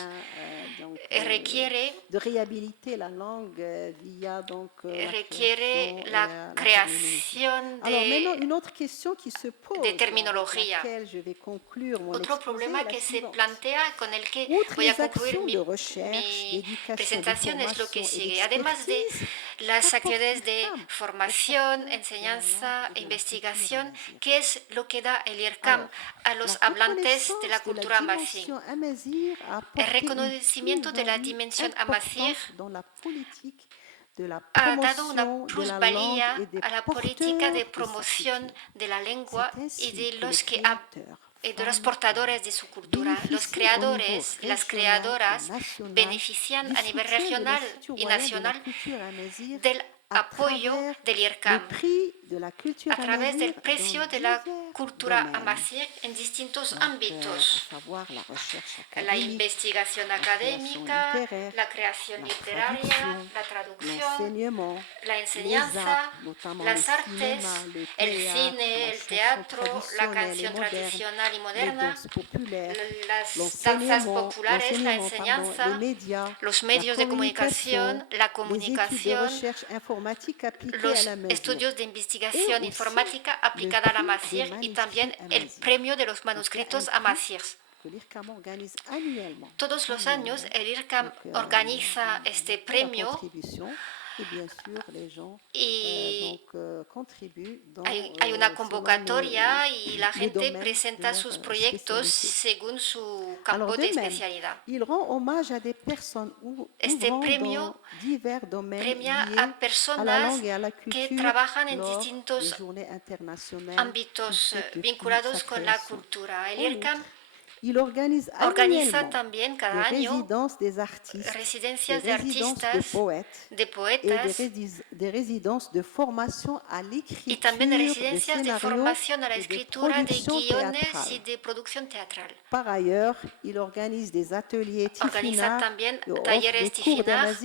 donc, requiere de réhabiliter la langue via donc, requiere la creación Alors maintenant, une autre question qui se pose, de terminología. avec laquelle je vais conclure mon Otro exposé, problema est la que se suivante. plantea, con el que Outre voy a les concluir actions mi de recherche, d'éducation, presentación, de es lo que formation et sigue. Además de d'expertise, las actividades de qu'apporte formación, l'IRCAM enseñanza et e de la investigación, culture ¿qué es lo que da el IRCAM a los hablantes de la cultura amazigh? El reconocimiento de la dimensión amazigh ha dado una plusvalía a la política de promoción de la lengua y de los portadores de su cultura. Los creadores y las creadoras benefician a nivel regional y nacional del apoyo del IRCAM a través del precio de la cultura amazigh en distintos ámbitos: la investigación académica, la creación literaria, la traducción, la enseñanza, las artes, el cine, el teatro, la canción tradicional y moderna, las danzas populares, la enseñanza, los medios de comunicación, la comunicación, los estudios de investigación informática aplicada a la Amazigh y también el premio de los manuscritos Amazigh. Todos los años el IRCAM organiza este premio y hay una convocatoria y la gente presenta sus proyectos según su campo de especialidad. Este premio premia a personas que trabajan en distintos ámbitos vinculados con la cultura. El IRCAM Organiza también cada año residencias de artistas, de poetas y también residencias de formación a la escritura de guiones y de producción teatral. Organiza también talleres Tifina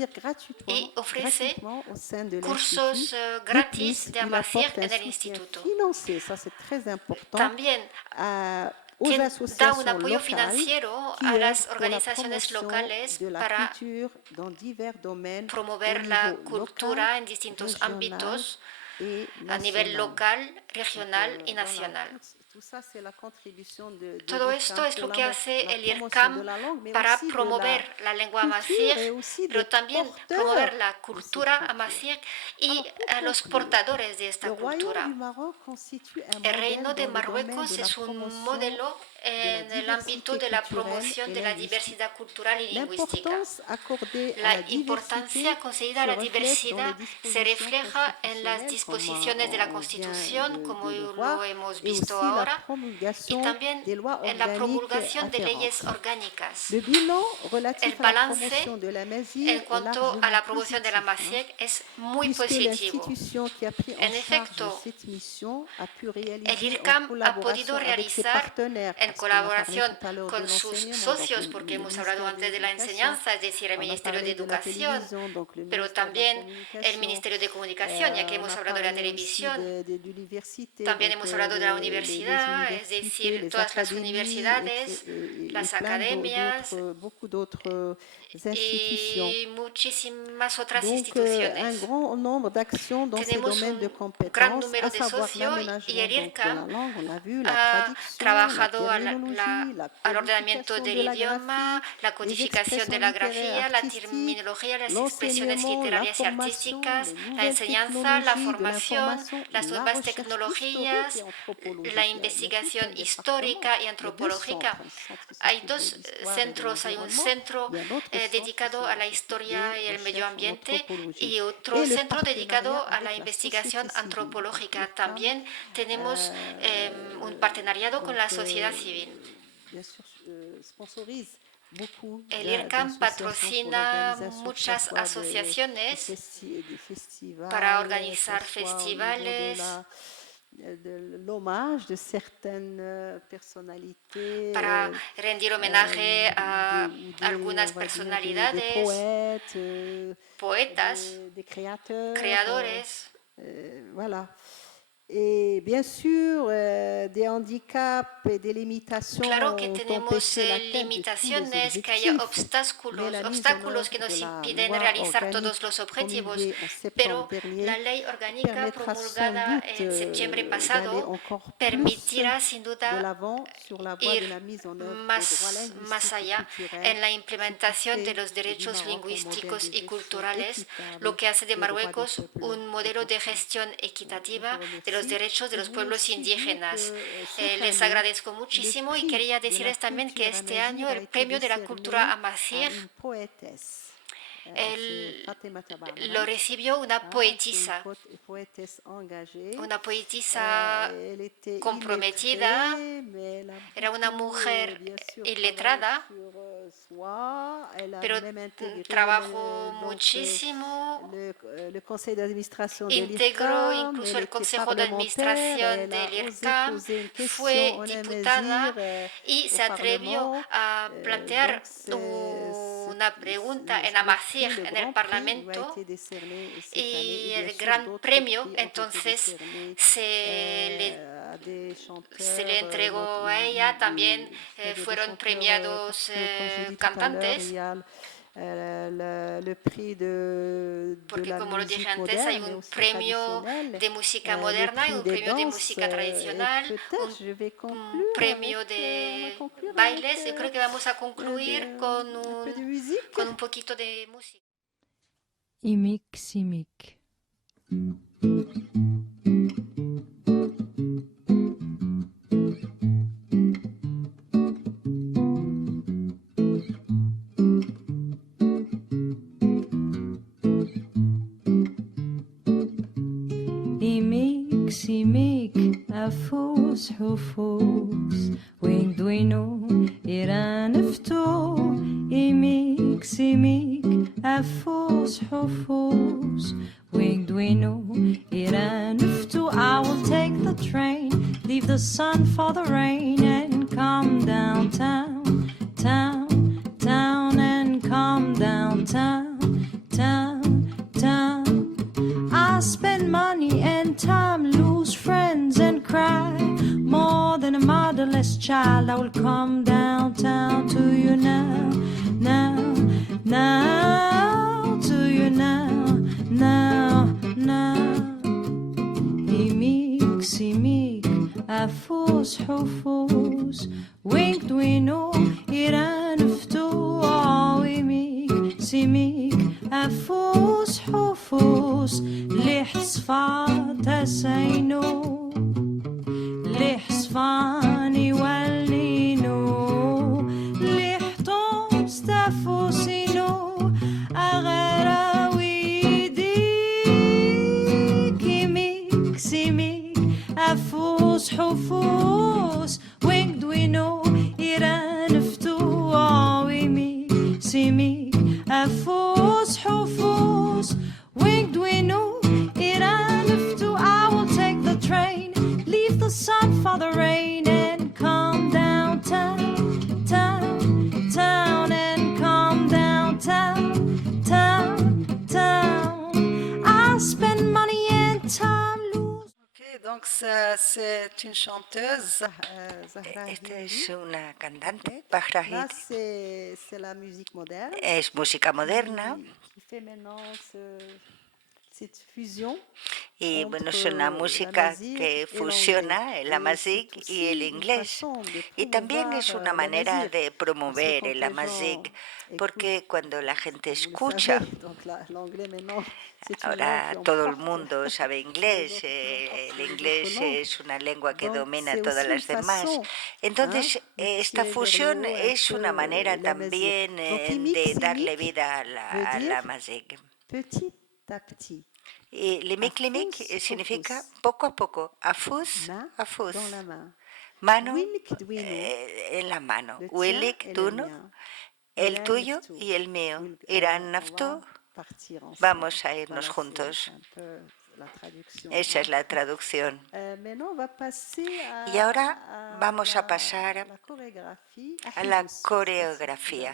y ofrece cursos gratis de Amasir en el instituto. También da un apoyo financiero a las organizaciones locales para promover la cultura en distintos ámbitos a nivel local, regional y nacional. Todo esto es lo que hace el IRCAM para promover la lengua amasir, pero también promover la cultura amasir y a los portadores de esta cultura. El Reino de Marruecos es un modelo en el ámbito de la promoción de la diversidad cultural y lingüística. La importancia concedida a la diversidad se refleja en las disposiciones de la Constitución, como lo hemos visto ahora, y también en la promulgación de leyes orgánicas. El balance en cuanto a la promoción de la MASIEC es muy positivo. En efecto, el IRCAM ha podido realizar en colaboración con sus socios, porque hemos hablado antes de la enseñanza, es decir, el Ministerio de Educación, pero también el Ministerio de Comunicación, ya que hemos hablado de la televisión, también hemos hablado de la universidad, es decir, todas las universidades, las academias y muchísimas otras instituciones. Tenemos un gran número de socios y el IRCAM ha trabajado al ordenamiento del idioma, la codificación de la grafía, la terminología, las expresiones literarias y artísticas, la enseñanza, la formación, las nuevas tecnologías, la investigación histórica y antropológica. Hay dos centros, hay un centro dedicado a la historia y el medio ambiente y otro centro dedicado a la investigación antropológica. También tenemos un partenariado con la sociedad civil. El IRCAM patrocina muchas asociaciones para organizar festivales, para rendir homenaje a algunas personalidades, poetas, creadores. Claro que tenemos limitaciones, que haya obstáculos que nos impiden realizar todos los objetivos, pero la ley orgánica promulgada en septiembre pasado permitirá sin duda ir más allá en la implementación de los derechos lingüísticos y culturales, lo que hace de Marruecos un modelo de gestión equitativa de los derechos de los pueblos indígenas. Les agradezco muchísimo y quería decirles también que este año el Premio de la Cultura Amasir lo recibió una poetisa comprometida, era una mujer iletrada, pero trabajó muchísimo, integró incluso el Consejo de Administración del IRCAM, fue diputada y se atrevió a plantear una pregunta en Amasir en el Parlamento y el gran premio entonces se le entregó a ella. También fueron premiados cantantes, porque como lo dije antes, hay un premio de música moderna y un premio de música tradicional, un premio de bailes. Yo creo que vamos a concluir con un poquito de música. Imik Simik. أفوس حفوس ويندوينو إيرانفتو إيميك سيميك أفوس حفوس ويندوينو إيرانفتو. I will take the train, leave the sun for the rain, and come downtown, town, town, and come downtown, town, town. I spend money and time, lose friends and cry more than a motherless child. I will come downtown to you now, now, now, to you now, now, now. Imik, simik, afus, hufus, wink, dwino, iranftu, imik, simik, afus, hufus, lih صفات سينو لح صفاني والنينو لح طوم ستافوسينو أغراويدي كيميك سيميك أفوس حفوس وينك دوينو إيرانفتو ويميك سيميك أفوس حفوس وينك دوينو I will take the train, leave the sun for the rain, and come downtown, town, town, and come downtown, town, town. I spend money and time lose. Okay, donc c'est une chanteuse. Esta es una cantante, Bahrahid. Là, c'est la musique moderne. Es música moderna. Qui fait maintenant cette fusion. Y bueno, es una música que fusiona el amazigh y el inglés. Y también es una manera de promover el amazigh, porque cuando la gente escucha, ahora todo el mundo sabe inglés, el inglés es una lengua que domina todas las demás. Entonces, esta fusión es una manera también de darle vida al amazigh. Petit à petit. Y limik significa poco a poco, afus, afus, mano en la mano, wilik, tuno, el tuyo y el mío, irán naftu, vamos a irnos juntos. Esa es la traducción. Y ahora vamos a pasar a la coreografía.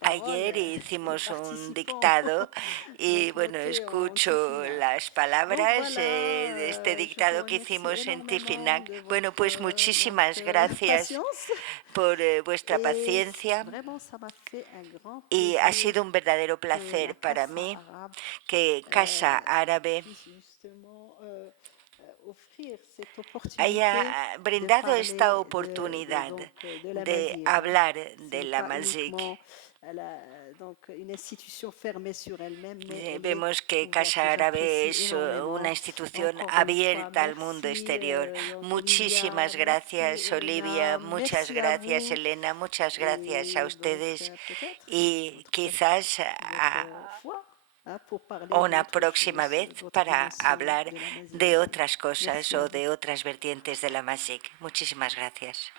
Ayer hicimos un dictado y bueno, escucho las palabras de este dictado que hicimos en Tifinac. Bueno, pues muchísimas gracias por vuestra paciencia y ha sido un verdadero placer para mí que Casa Árabe haya brindado esta oportunidad de hablar de la Masig. Vemos que Casa Árabe es una institución abierta al mundo exterior. Muchísimas gracias, Olivia, muchas gracias, Elena, muchas gracias a ustedes y quizás una próxima vez para hablar de otras cosas o de otras vertientes de la Masig. Muchísimas gracias.